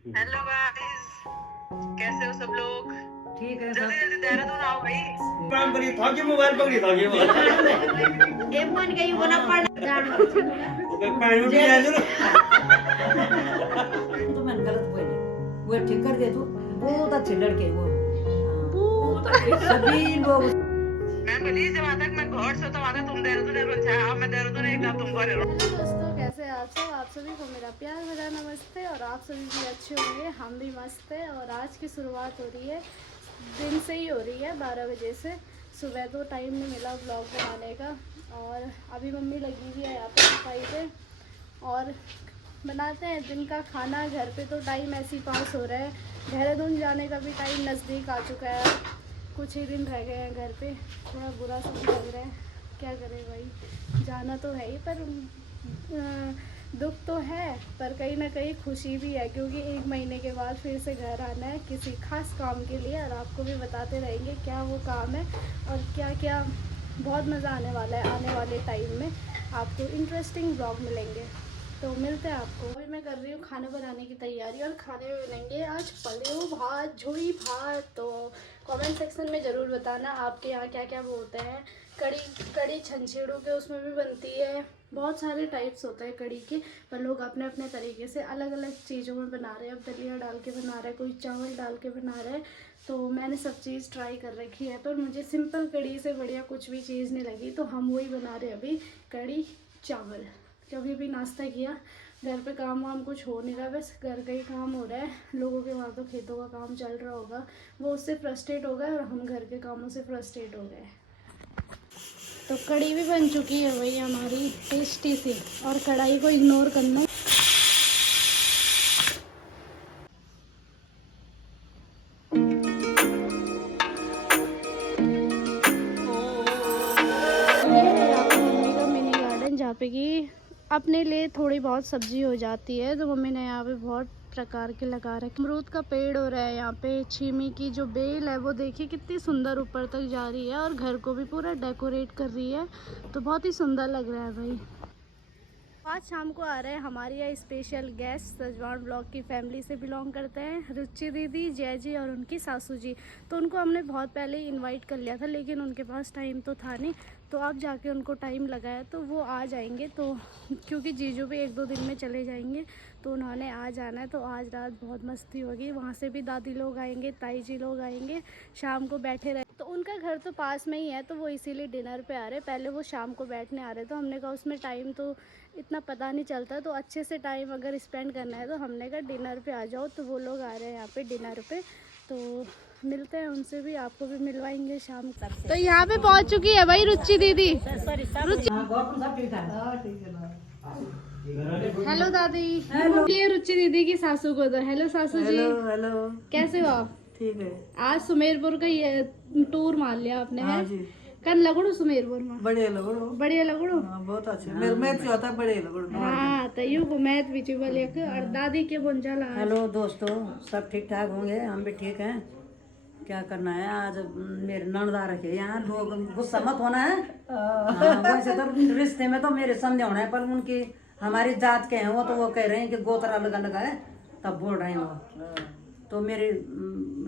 Hello guys, कैसे हो सब लोग? ठीक है जल्दी जल्दी देहरादून आओ भाई। काम करिए था कि मोबाइल पकड़ी था कि ये मन गई वो ना पड़ जान पानी में भी आ जाओ तो मैंने गलत बोली वो ठीक कर दे तू बहुत अच्छे लड़के वो सभी लोग मैं बोली जब तक मैं घर से तो वहां तुम देहरादून है अच्छा अब मैं देहरादून एक आप तुम घर हेलो दोस्तों, कैसे हैं आप सब? आप सभी को मेरा प्यार भरा नमस्ते। और आप सभी भी अच्छे होंगे, हम भी मस्त है। और आज की शुरुआत हो रही है दिन से ही हो रही है 12 बजे से। सुबह तो टाइम नहीं मिला व्लॉग बनाने का। और अभी मम्मी लगी हुई है यहाँ पे सफाई पे और बनाते हैं दिन का खाना। घर पे तो टाइम ऐसे ही पास हो रहा है। देहरादून जाने का भी टाइम नज़दीक आ चुका है। कुछ ही दिन रह गए हैं घर पे। थोड़ा बुरा सा लग रहा है, क्या करें भाई, जाना तो है ही पर दुख तो है, पर कहीं ना कहीं खुशी भी है क्योंकि 1 महीने के बाद फिर से घर आना है किसी खास काम के लिए। और आपको भी बताते रहेंगे क्या वो काम है और क्या क्या। बहुत मज़ा आने वाला है आने वाले टाइम में, आपको इंटरेस्टिंग ब्लॉग मिलेंगे। तो मिलते हैं आपको। अभी मैं कर रही हूँ खाना बनाने की तैयारी और खाने में बनेंगे आज पलेऊ भात, झोई भात। तो कमेंट सेक्शन में ज़रूर बताना आपके यहाँ क्या क्या बोलते हैं। कड़ी कड़ी छंछेड़ों के उसमें भी बनती है। बहुत सारे टाइप्स होते हैं कड़ी के, पर लोग अपने अपने तरीके से अलग अलग चीज़ों में बना रहे हैं। अब दलिया डाल के बना रहा है, कोई चावल डाल के बना रहा है। तो मैंने सब चीज़ ट्राई कर रखी है, पर मुझे सिंपल कड़ी से बढ़िया कुछ भी चीज़ नहीं लगी। तो हम वही बना रहे हैं अभी, कड़ी चावल। कभी भी नाश्ता किया, घर पे काम वाम कुछ हो नहीं रहा, बस घर का ही काम हो रहा है। लोगों के वहाँ तो खेतों का काम चल रहा होगा, वो उससे फ्रस्ट्रेट हो गए और हम घर के कामों से फ्रस्ट्रेट हो गए। तो कड़ी भी बन चुकी है भाई हमारी टेस्टी सी। और कढ़ाई को इग्नोर करना। ये है यहाँ पे मम्मी का मिनी गार्डन, जहाँ पे कि अपने लिए थोड़ी बहुत सब्जी हो जाती है। तो मम्मी ने यहाँ पे बहुत प्रकार के लगा रखे। अमरूद का पेड़ हो रहा है यहाँ पे। छीमी की जो बेल है वो देखिए कितनी सुंदर ऊपर तक जा रही है और घर को भी पूरा डेकोरेट कर रही है। तो बहुत ही सुंदर लग रहा है भाई। आज शाम को आ रहे हैं हमारे यहाँ स्पेशल गेस्ट, सजवान ब्लॉग की फैमिली से बिलोंग करते हैं, रुचि दीदी, जय जी और उनकी सासू जी। तो उनको हमने बहुत पहले ही इनवाइट कर लिया था, लेकिन उनके पास टाइम तो था नहीं। तो अब जाके उनको टाइम लगा है, तो वो आ जाएंगे। तो क्योंकि जीजू भी 1-2 दिन में चले जाएंगे, तो उन्होंने आ जाना है। तो आज रात बहुत मस्ती होगी। वहाँ से भी दादी लोग आएंगे, ताई जी लोग आएंगे, शाम को बैठे रहे। तो उनका घर तो पास में ही है, तो वो इसीलिए डिनर पे आ रहे। पहले वो शाम को बैठने आ रहे, तो हमने कहा उसमें टाइम तो इतना पता नहीं चलता, तो अच्छे से टाइम अगर स्पेंड करना है तो हमने कहा डिनर पे आ जाओ। तो वो लोग आ रहे हैं यहाँ पे डिनर पे। तो मिलते हैं उनसे भी, आपको भी मिलवाएंगे शाम तक। तो यहाँ पे पहुँच चुकी है भाई रुचि दीदी। रुचि, हेलो दादी। हेलो, ये रुचि दीदी की सासू को दो। हेलो सासू जी। हेलो कैसे हो आप? ठीक है आज सुमेरपुर का ये टूर मान लिया आपने है? जी कल लगड़ू सुमेरपुर में बढ़िया लगड़ो बढ़िया लगड़ू। बहुत अच्छे मेरे मैं जो आता बढ़िया लगड़ो हाँ तो यू घुमैत बीच बोले और दादी के बोंचा ला। हेलो दोस्तों, सब ठीक ठाक होंगे, हम भी ठीक हैं। क्या करना है आज मेरे ननदा रखे यहाँ, लोग गुस्सा मत होना है। हाँ, वैसे तो रिश्ते में तो मेरे समझ होना है, पर उनकी हमारी जात के हैं वो, तो वो कह रहे हैं कि गोत्र अलग अलग है, तब बोल रहे हैं वो। तो मेरी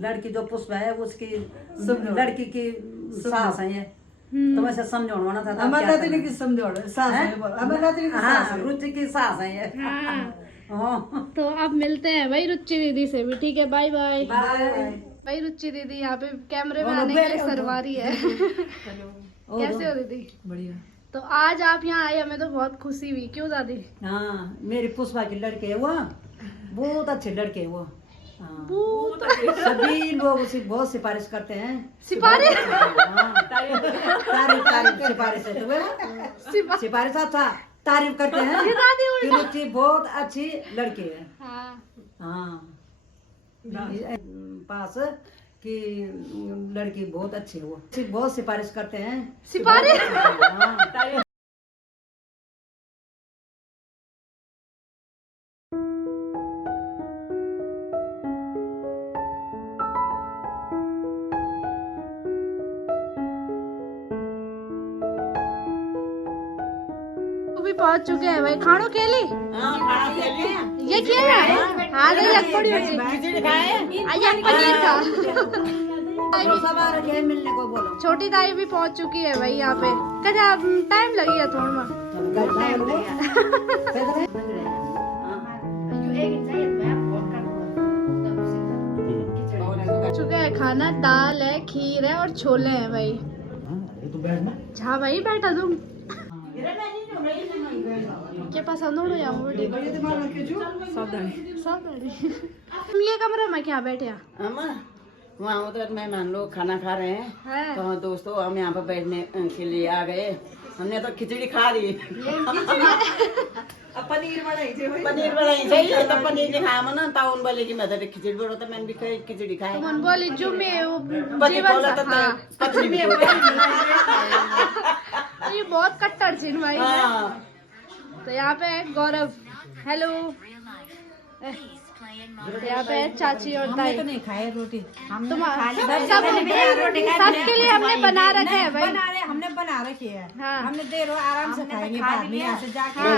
लड़की जो पुष्पा है उसकी लड़की की सास है ये, तो वैसे समझो होना था। हमारे नाती की समझो सास है, हमारे नाती की सास है, रुचि की सास है ये। हाँ तो अब मिलते हैं भाई रुचि दीदी से भी। ठीक है, बाय बाय। बाय। भाई रुचि दीदी यहाँ पे कैमरे में आने के लिए सरवा रही है। कैसे हो दीदी? बढ़िया। तो आज आप यहाँ आए, हमें तो बहुत खुशी हुई। क्यों दादी? हाँ, मेरी पुष्पा की लड़के है वो, बहुत अच्छे लड़के है वो। हाँ, सभी लोग उसे बहुत सिफारिश करते हैं। सिफारिश? हाँ, तारीफ सिफारिश है तुम्हें, सिफारिश अच्छा तारीफ करते हैं कि रुचि बहुत अच्छी लड़की है। हाँ पास कि लड़की बहुत अच्छी है वो, बहुत सिफारिश करते हैं। सिफारिश? हाँ। पहुंच चुके हैं भाई। खानो खेली ये किया है। हाँ गई अकबड़ी होती पनीर का। मिलने को बोलो। छोटी दाई भी पहुंच चुकी है भाई यहाँ पे। कदा टाइम लगी है थोड़ा। चुका है खाना, दाल है, खीर है और छोले हैं भाई। हाँ भाई बैठा तुम क्या पसंद हो या तुम ये कमरे में क्या बैठे हैं? वहाँ उधर मेहमान लोग खाना खा रहे हैं है? तो दोस्तों हम यहाँ पर बैठने के लिए आ गए। हमने तो खिचड़ी खा ली। पनीर बनाई थी चाहिए तो पनीर नहीं खाया ना ताउन बोले कि मैं तो खिचड़ी बोलो तो मैंने भी खिचड़ी खाई। तुम बोली जो मैं पति जीवन बोला तो हाँ। पत्नी भी ये बहुत कट्टर सीन भाई है। हाँ। तो यहाँ पे है गौरव, हेलो। यहाँ पे है चाची और ताई। नहीं खाए रोटी हम सबके लिए हमने बना रखे हैं भाई। हमने बना रखी है। हाँ। हमने देर हो आराम से खाएंगे बाद में यहाँ से जाके। हाँ।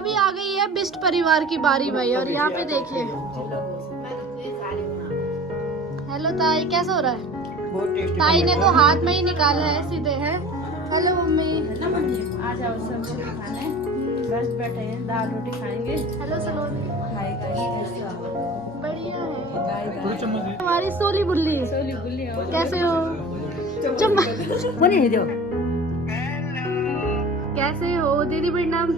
अभी आ गई है बिस्ट परिवार की बारी भाई। और यहाँ पे देखिए, हेलो ताई, कैसा हो रहा है? ताई ने तो हाथ में ही निकाला है सीधे है। हेलो मम्मी, आ जाओ सब खाने बस बैठे हैं, दाल रोटी खाएंगे। हेलो सलोनी, बढ़िया है। खाएगा हमारी सोली बुल्ली कैसे हो? बनी दो। कैसे हो दीदी? प्रणाम।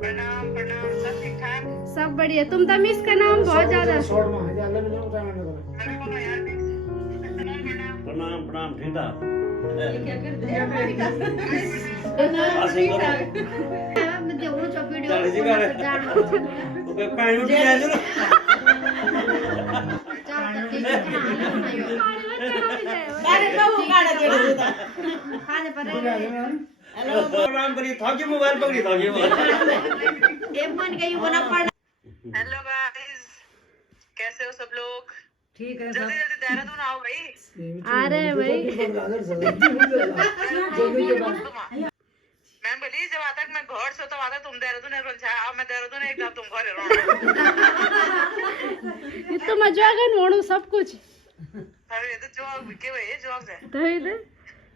प्रणाम प्रणाम, सब ठीक ठाक। सब बढ़िया। तुम तमीज का नाम बहुत ज्यादा। प्रणाम प्रणाम ठीक ठाक। प्रणाम करी थाकी मोबाइल पकड़ी थाकी हेलो गाइस, कैसे हो सब लोग? ठीक है जल्दी जल्दी देहरादून आओ भाई। आ रहे हैं भाई। मैं बोली जब तक मैं घर से तो आता तुम देहरादून अब मैं देहरादून एक तुम घर तो मजा कर मोड़ू सब कुछ। अरे ये तो जोक के भाई जोक है। तो इधर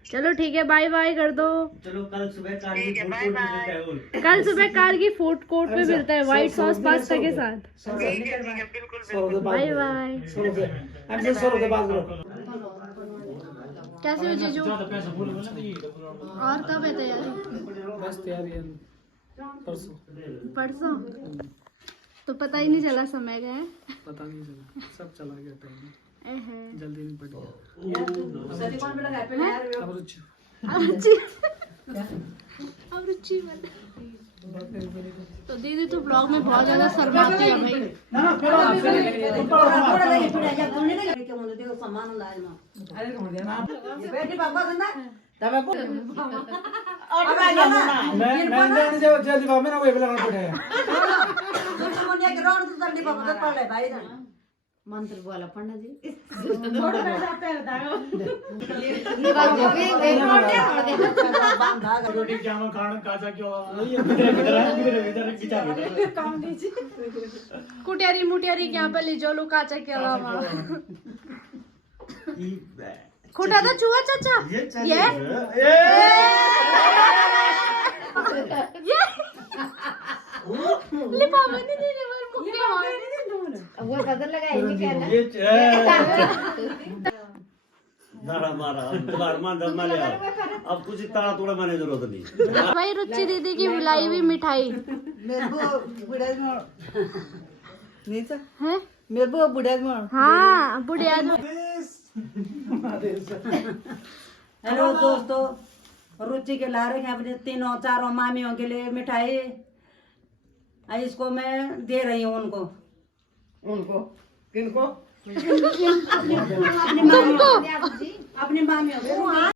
चलो ठीक है, बाय बाय कर दो। चलो कल सुबह ठीक है, बाय बाय। कल सुबह कारगी फूड कोर्ट पे मिलता है व्हाइट सॉस पास्ता के साथ। ठीक है बिल्कुल बिल्कुल। Bye bye. कैसे हो जीजू? और कब है तैयारी? बस तैयारी है परसों? तो पता ही नहीं चला समय का है। पता नहीं चला, सब चला गया टाइम, जल्दी नहीं पड़ी। अब रुचि तो दीदी तो ब्लॉग में बहुत ज्यादा शर्माती है भाई। मंत्र बोला पंडा जी। कुटियारी मुटियारी क्या पे ले जो लो काचा के अलावा खोटा तो चुआ चाचा ये लिफाफा नहीं देने वाला मुक्के मार वो कदर लगाएंगे क्या ना? दाड़ा मारा तुम्हार मान दम मारे अब कुछ ताड़ा तोड़ा मारने की जरूरत नहीं। भाई रुचि दीदी की बुलाई हुई मिठाई है। हाँ बुढ़िया। हेलो दोस्तों, रुचि के ला रहे हैं अपने तीनों चारों मामियों के लिए मिठाई। इसको मैं दे रही हूँ उनको किनको? अपनी मामियों को।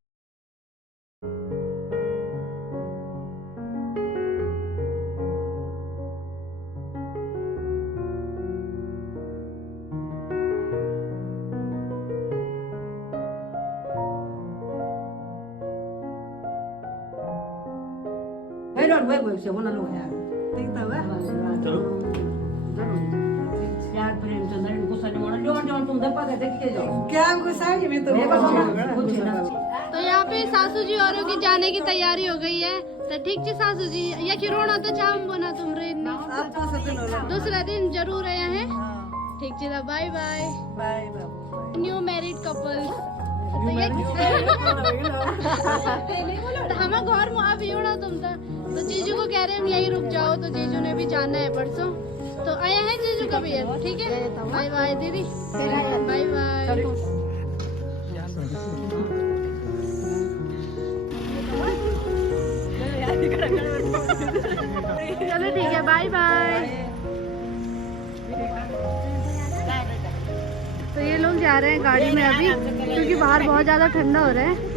मेरे और वही से होना लो यार ठीक था वह चलो प्यार प्रेम चंद्र गुस्सा नहीं होना जो तुम दे पाते थे के जाओ क्या गुस्सा है मैं तो तो यहाँ पे सासू जी औरों की जाने की तैयारी हो गई है। तो ठीक जी सासू जी या कि रोना तो चाम बोना तुम रे दूसरा दिन जरूर आया है। ठीक जी bye bye bye new married couple. तो हम घर में अभी होना तुम तो जीजू को कह रहे हैं यहीं रुक जाओ, तो जीजू ने भी जाना है परसों, तो आया है जीजू का भी है। ठीक है बाय बाय दीदी बाय बाय। चलो ठीक है बाय बाय। तो ये लोग जा रहे हैं गाड़ी में अभी क्योंकि बाहर बहुत ज्यादा ठंडा हो रहा है।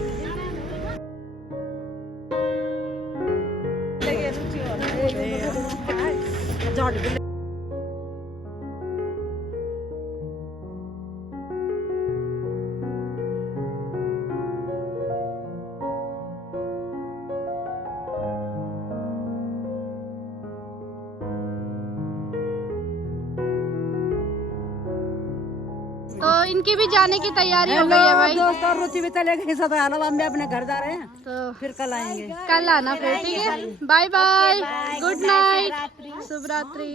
तो इनकी भी जाने की तैयारी हो गई है भाई। दोस्तों रुचि भी चले गई सब आना, हम भी अपने घर जा रहे हैं तो फिर कल आएंगे। कल आना फिर। ठीक है बाय बाय गुड नाइट शुभ रात्रि।